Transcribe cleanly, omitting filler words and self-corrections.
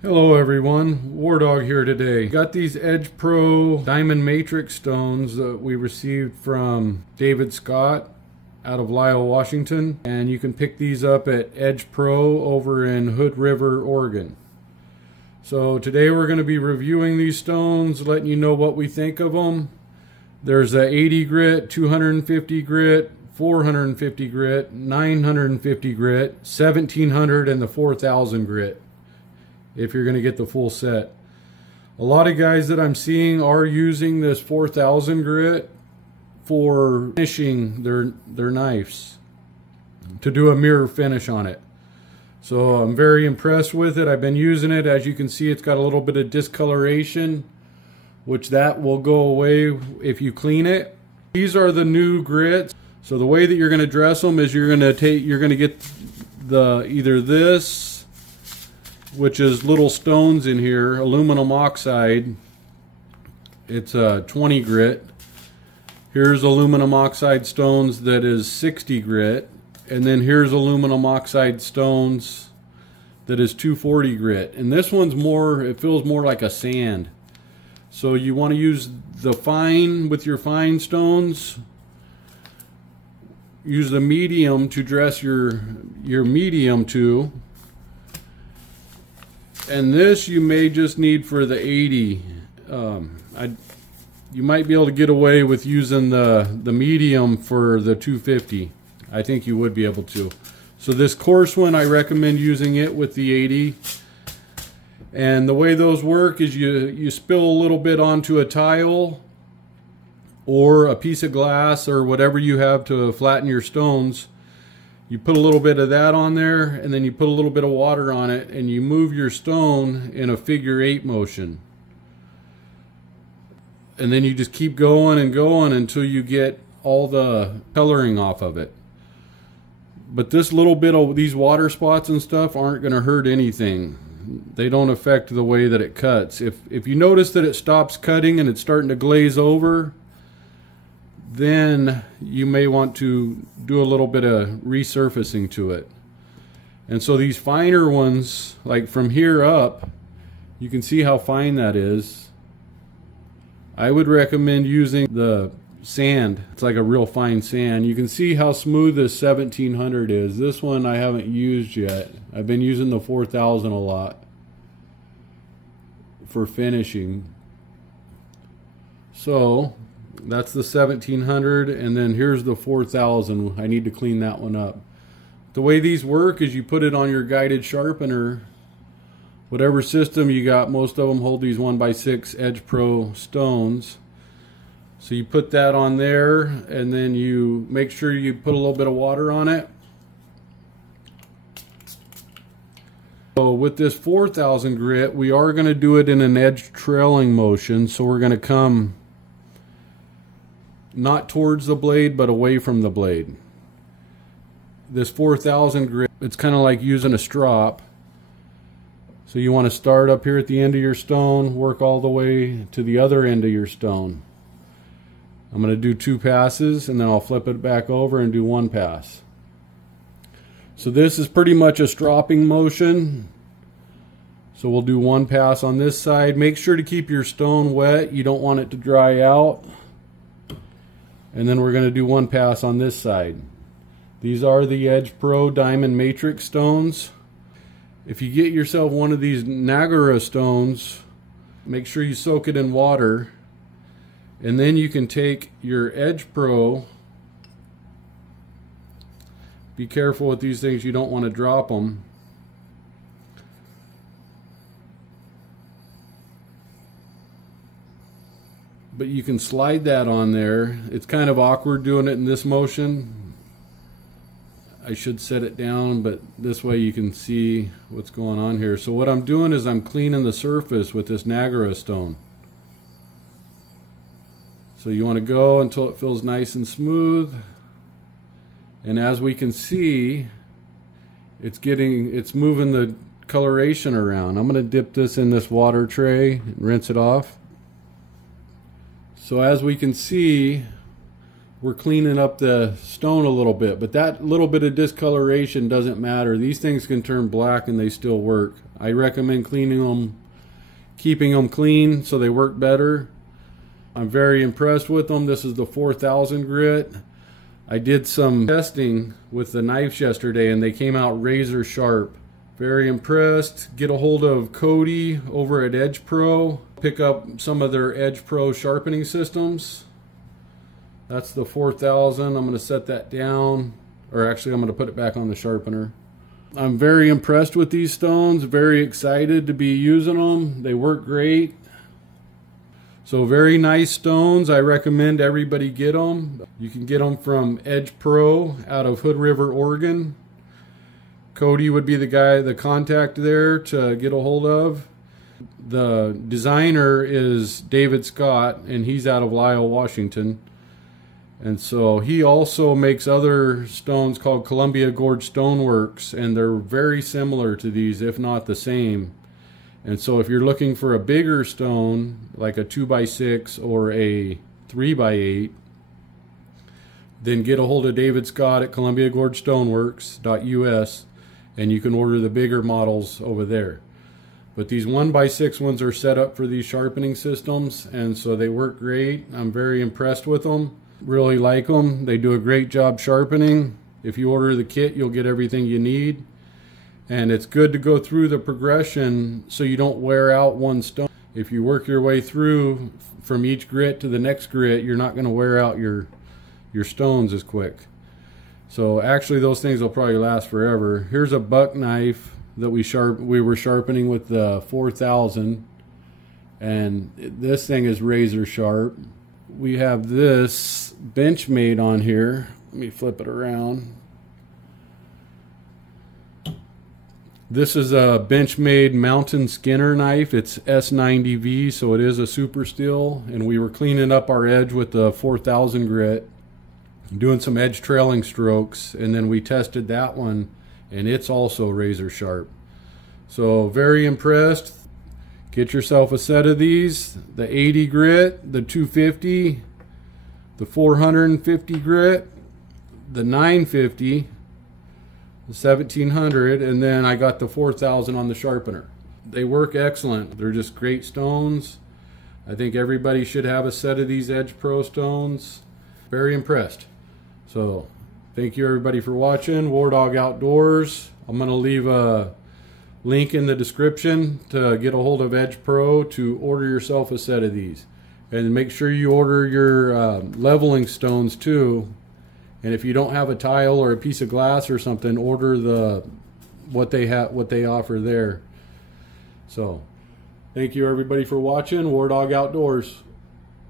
Hello everyone, War Dog here today. Got these Edge Pro Diamond Matrix stones that we received from David Scott out of Lisle, Washington. And you can pick these up at Edge Pro over in Hood River, Oregon. So today we're going to be reviewing these stones, letting you know what we think of them. There's a 80 grit, 250 grit, 450 grit, 950 grit, 1700 and the 4000 grit. If you're going to get the full set. A lot of guys that I'm seeing are using this 4000 grit for finishing their knives, to do a mirror finish on it. So I'm very impressed with it. I've been using it. As you can see, it's got a little bit of discoloration, which that will go away if you clean it. These are the new grits. So the way that you're going to dress them is you're going to get the either this, which is little stones in here, aluminum oxide. It's a 20 grit. Here's aluminum oxide stones that is 60 grit. And then here's aluminum oxide stones that is 240 grit. And this one's more, it feels more like a sand. So you want to use the fine with your fine stones. Use the medium to dress your medium to. And this you may just need for the 80. You might be able to get away with using the medium for the 250. I think you would be able to. So this coarse one, I recommend using it with the 80. And the way those work is you spill a little bit onto a tile or a piece of glass or whatever you have to flatten your stones. You put a little bit of that on there, and then you put a little bit of water on it, and you move your stone in a figure 8 motion. And then you just keep going and going until you get all the coloring off of it. But this little bit of these water spots and stuff aren't going to hurt anything. They don't affect the way that it cuts. If you notice that it stops cutting and it's starting to glaze over, then you may want to do a little bit of resurfacing to it. And so these finer ones, like from here up, you can see how fine that is. I would recommend using the sand. It's like a real fine sand. You can see how smooth this 1700 is. This one I haven't used yet. I've been using the 4000 a lot for finishing. So that's the 1700, and then here's the 4000. I need to clean that one up. The way these work is you put it on your guided sharpener, whatever system you got. Most of them hold these 1x6 Edge Pro stones. So you put that on there, and then you make sure you put a little bit of water on it. So with this 4000 grit, we are going to do it in an edge trailing motion. So we're going to come not towards the blade, but away from the blade. This 4000 grit, it's kind of like using a strop. So you want to start up here at the end of your stone, work all the way to the other end of your stone. I'm going to do 2 passes, and then I'll flip it back over and do 1 pass. So this is pretty much a stropping motion. So we'll do 1 pass on this side. Make sure to keep your stone wet. You don't want it to dry out. And then we're going to do 1 pass on this side. These are the Edge Pro Diamond Matrix stones. If you get yourself one of these Niagara stones, make sure you soak it in water. And then you can take your Edge Pro. Be careful with these things, you don't want to drop them. But you can slide that on there. It's kind of awkward doing it in this motion. I should set it down, but this way you can see what's going on here. So what I'm doing is I'm cleaning the surface with this Niagara stone. So you want to go until it feels nice and smooth. And as we can see, it's moving the coloration around. I'm going to dip this in this water tray and rinse it off. So as we can see, we're cleaning up the stone a little bit, but that little bit of discoloration doesn't matter. These things can turn black and they still work. I recommend cleaning them, keeping them clean so they work better. I'm very impressed with them. This is the 4000 grit. I did some testing with the knives yesterday and they came out razor sharp. Very impressed. Get a hold of Cody over at Edge Pro. Pick up some of their Edge Pro sharpening systems. That's the 4000. I'm going to set that down, or actually I'm going to put it back on the sharpener. I'm very impressed with these stones, very excited to be using them. They work great. So very nice stones. I recommend everybody get them. You can get them from Edge Pro out of Hood River, Oregon. Cody would be the guy, the contact there to get a hold of. The designer is David Scott, and he's out of Lyle, Washington. And so he also makes other stones called Columbia Gorge Stoneworks, and they're very similar to these, if not the same. And so if you're looking for a bigger stone, like a 2x6 or a 3x8, then get a hold of David Scott at ColumbiaGorgeStoneworks.us, and you can order the bigger models over there. But these 1x6 ones are set up for these sharpening systems, and so they work great. I'm very impressed with them. Really like them. They do a great job sharpening. If you order the kit, you'll get everything you need. And it's good to go through the progression so you don't wear out one stone. If you work your way through from each grit to the next grit, you're not going to wear out your stones as quick. So actually those things will probably last forever. Here's a buck knife that we were sharpening with the 4000, and this thing is razor sharp. We have this Benchmade on here. Let me flip it around. This is a Benchmade mountain skinner knife. It's S90V, so it is a super steel, and we were cleaning up our edge with the 4000 grit, doing some edge trailing strokes, and then we tested that one, and it's also razor sharp. So very impressed. Get yourself a set of these, the 80 grit, the 250, the 450 grit, the 950, the 1700, and then I got the 4000 on the sharpener. They work excellent. They're just great stones. I think everybody should have a set of these Edge Pro stones. Very impressed. So thank you everybody for watching. War Dog Outdoors. I'm going to leave a link in the description to get a hold of Edge Pro to order yourself a set of these. And make sure you order your leveling stones too. And if you don't have a tile or a piece of glass or something, order what they offer there. So thank you everybody for watching. War Dog Outdoors.